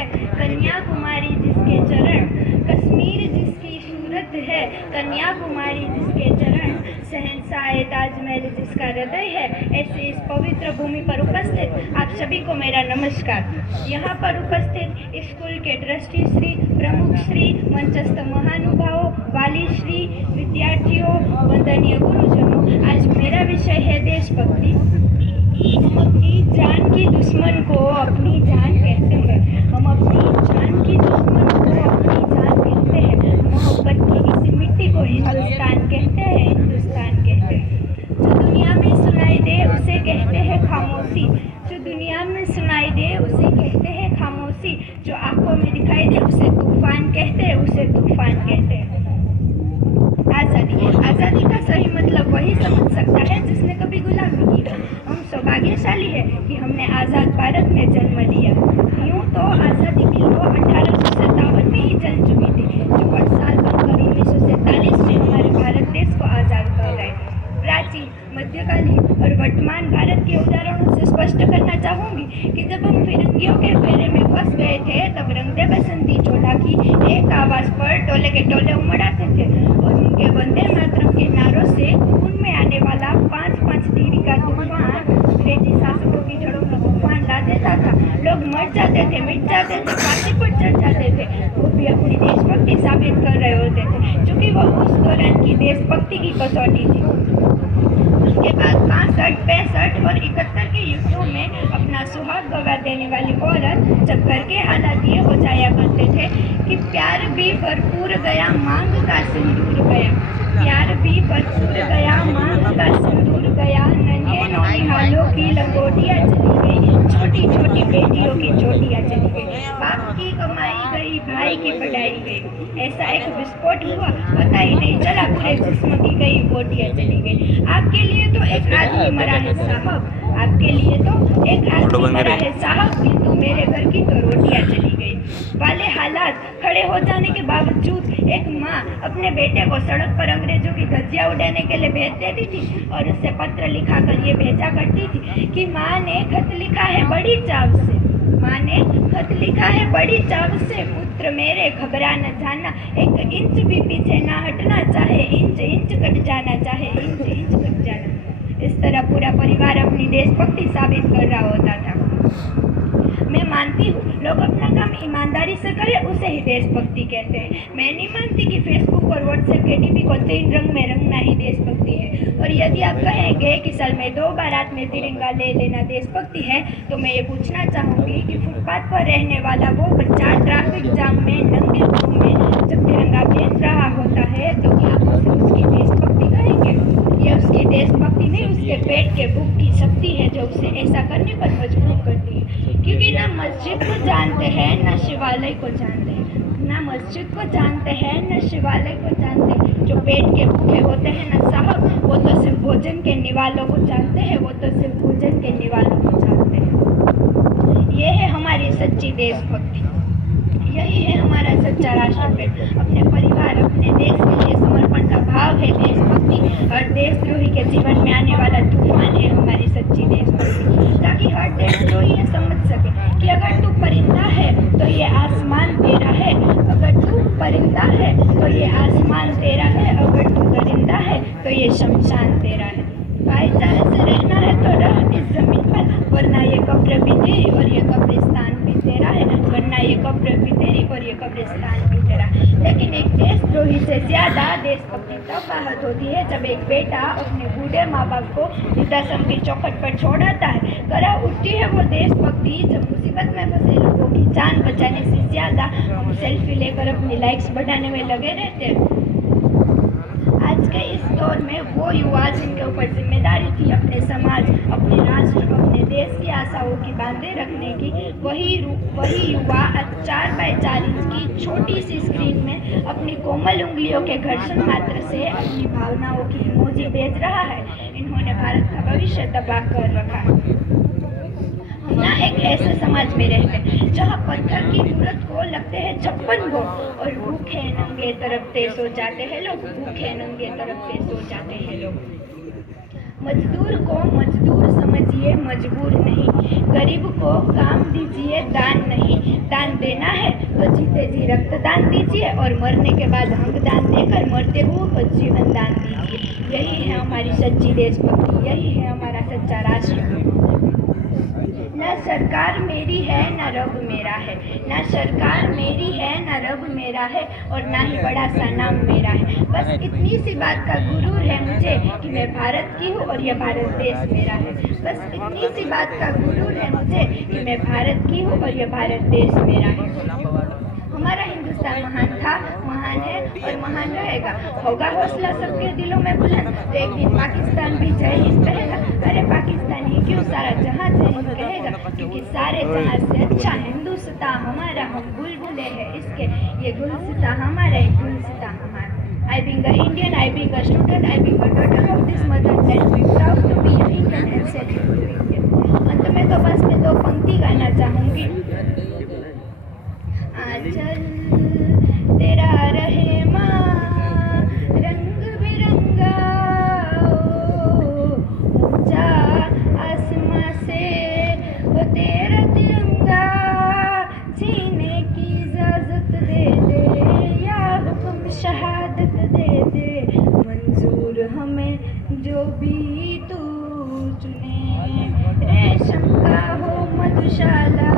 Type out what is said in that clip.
है, कन्याकुमारी जिसके चरण, कश्मीर जिसकी सूरत है, कन्याकुमारी जिसके चरण, शहंशाह ताजमहल जिसका हृदय है, ऐसे इस पवित्र भूमि पर उपस्थित आप सभी को मेरा नमस्कार। यहाँ पर उपस्थित स्कूल के ट्रस्टी श्री, प्रमुख श्री, मंचस्थ महानुभावों, वाली श्री, विद्यार्थियों, वंदनीय गुरुजनों, आज मेरा विषय है देशभक्ति। हम अपनी जान की दुश्मन को अपनी जान कहते हैं, हम अपनी जान की दुश्मन को अपनी जान कहते हैं, मोहब्बत की इस मिट्टी को हिंदुस्तान कहते हैं, हिंदुस्तान कहते हैं। जो दुनिया में सुनाई दे उसे कहते हैं खामोशी, जो दुनिया में सुनाई दे उसे कहते हैं खामोशी, जो आंखों में दिखाई दे उसे तूफान कहते हैं, उसे तूफान कहते हैं। आज़ादी, आज़ादी का सही मतलब वही समझ सकता है जिसने कभी गुलामी की हो। हम सौभाग्यशाली है कि हमने आज़ाद भारत में जन्म लिया। यूँ तो आज़ादी की लौ 1857 में ही जल चुकी थी, जो 8 साल बनकर 1947 में हमारे भारत देश को आज़ाद कर गए। प्राचीन, मध्यकालीन और वर्तमान भारत के उदाहरणों से स्पष्ट करना चाहूँगी कि जब हम फिरंगियों के फेरे में फंस गए थे, तब रंग दे बसंती चोला की एक आवाज़ पर टोले के टोले उमड़ आते थे और उनके वंदे मातरम के नारों से खून में आने वाला 5-5 डिग्री का तूफान अंग्रेजी शासकों की जड़ों में तूफान ला देता था। लोग मर जाते थे, मिट जाते थे, फांसी पर चढ़ जाते थे, वो भी अपनी देशभक्ति साबित कर रहे होते थे, क्योंकि वो उस दौरान की देशभक्ति की कसौटी थी। उसके बाद 65, 65 और 71 के युद्धों में अपना सुहाग गवा देने वाली औरत जब घर के हालात ये हो जाया करते थे कि प्यार भी भरपूर गया, मांग का सिंदूर गया, प्यार भी भरपूर गया, मांग का सिंदूर गया, नन्हे नौनिहालों की लंगोटियाँ चली गई, छोटी छोटी बेटियों की चोटियाँ चली गई, बाप की कमाई गई, भाई की पढ़ाई गई। ऐसा एक विस्फोट हुआ, पता ही नहीं चला, पूरे जिस्म की कई बोटियाँ चली गई। आपके लिए तो एक आदमी मरा है साहब, आपके लिए तो एक आदमी मरा है साहब, किंतु मेरे घर की तो रोटियाँ चली गई वाले हालात खड़े हो जाने के बावजूद एक माँ अपने बेटे को सड़क पर अंग्रेजों की धज्जियाँ उड़ाने के लिए भेज देती थी और उससे पत्र लिखा कर ये भेजा करती थी कि माँ ने खत लिखा है बड़ी चाव से, माँ ने खत लिखा है बड़ी चाव से, पुत्र मेरे घबरा न जाना, एक इंच भी पीछे ना हटना, चाहे इंच इंच कट जाना, चाहे इंच इंच कट जाना। इस तरह पूरा परिवार अपनी देशभक्ति साबित कर रहा होता था। मैं मानती हूँ लोग अपना काम ईमानदारी से करें उसे ही देशभक्ति कहते हैं। मैं नहीं मानती कि फेसबुक और व्हाट्सएप के डीपी को 3 रंग में रंगना ही देशभक्ति है। और यदि आप कहेंगे कि साल में 2 बार रात में तिरंगा ले लेना देशभक्ति है, तो मैं ये पूछना चाहूँगी कि फुटपाथ पर रहने वाला वो बच्चा ट्रैफिक जाम में नंगे पाँव में जब तिरंगा बेच रहा होता है, तो क्या आप उसे उसकी देशभक्ति कहेंगे? यह उसकी देशभक्ति नहीं, उसके पेट के भूख की शक्ति है जो उसे ऐसा करने पर मजबूर करती है। क्योंकि ना मस्जिद को जानते हैं, ना शिवालय को जानते हैं, ना मस्जिद को जानते हैं, ना शिवालय को जानते हैं। जो पेट के भूखे होते हैं ना साहब, वो तो सिर्फ भोजन के निवालों को जानते हैं, वो तो सिर्फ भोजन के निवालों को जानते हैं। ये है हमारी सच्ची देशभक्ति, यही है हमारा सच्चा राष्ट्रप्रेम। अपने परिवार, अपने देश के लिए समर्पण का भाव है देशभक्ति, और देशद्रोही के जीवन में आने वाला तूफान है हमारी सच्ची देशभक्ति। ताकि हर देशद्रोही ये समझ सके कि अगर तू परिंदा है तो ये आसमान तेरा है, अगर तू परिंदा है तो ये आसमान तेरा है, अगर तू दरिंदा है तो ये शमशान तेरा है। भाईचारे से रहना है तो रह इस जमीन पर, वरना ये कब्र भी तेरी और ये कब्रिस्तान भी तेरा है, वरना ये कब्र भी तेरी और ये कब्रिस्तान भी तेरा। लेकिन एक देशद्रोही से ज्यादा देशभक्ति तब आहत होती है जब एक बेटा अपने बूढ़े माँ बाप को वृद्धाश्रम की चौखट पर छोड़ आता है। करा उठती है वो देशभक्ति जब मुसीबत में फंसे लोगों की जान बचाने से ज्यादा हम सेल्फी लेकर अपनी लाइक्स बढ़ाने में लगे रहते हैं। आज के इस दौर में वो युवा जिनके ऊपर जिम्मेदारी थी अपने समाज, अपने राष्ट्र, अपने देश की आशाओं की बांधे रखने की, वही युवा 4x4 इंच की छोटी सी स्क्रीन में अपनी कोमल उंगलियों के घर्षण मात्र से अपनी भावनाओं की इमोजी भेज रहा है। इन्होंने भारत का भविष्य तबाह कर रखा है। हम ना एक ऐसे समाज में रहते हैं जहाँ पत्थर की जरूरत को लगते हैं 56 भोग, और भूखे नंगे तरफते सो जाते हैं लोग, भूखे नंगे तरफते सो जाते हैं लोग। मजदूर को मजदूर समझिए, मजबूर नहीं, गरीब को काम दीजिए, दान नहीं, दान देने तो जीते जी रक्तदान दीजिए और मरने के बाद अंगदान देकर मरते हुए को जीवन दान दीजिए। यही है हमारी सच्ची देशभक्ति, यही है हमारा सच्चा राष्ट्र। न सरकार मेरी है न रब मेरा है, न सरकार मेरी है न रब मेरा है, और ना ही बड़ा सा नाम मेरा है। बस इतनी सी बात का गुरूर है मुझे कि मैं भारत की हूँ और यह भारत देश मेरा है। बस इतनी सी बात का गुरूर है मुझे कि मैं भारत की हूँ और यह भारत देश मेरा है। हमारा हिंदुस्तान महान था, महान है और महान रहेगा। होगा हौसला सबके दिलों में बुलंद तो एक दिन पाकिस्तान भी जय हिंद कहेगा। अरे पाकिस्तान ही क्यों, सारा जहां जय हिंद कहेगा, क्योंकि सारे जहां से अच्छा हिंदुस्तान हमारा, हम बुलबुले हैं इसके, ये गुलसिता हमारा, ये गुलसिता हमारा। I being an Indian, I being a student, I being a daughter of this mother land, we proud to be an Indian and salute to Indian। अंत में तो बस मैं दो पंक्ति गाना चाहूंगी। आंचल तेरा रहे माँ रंग बिरंगा, ऊंचा आसमां से वो तेरा तिरंगा, जीने की इजाजत दे दे या हुक्म शहादत दे दे, मंजूर हमें जो भी तू चुने। रेशम का हो मधुशाला,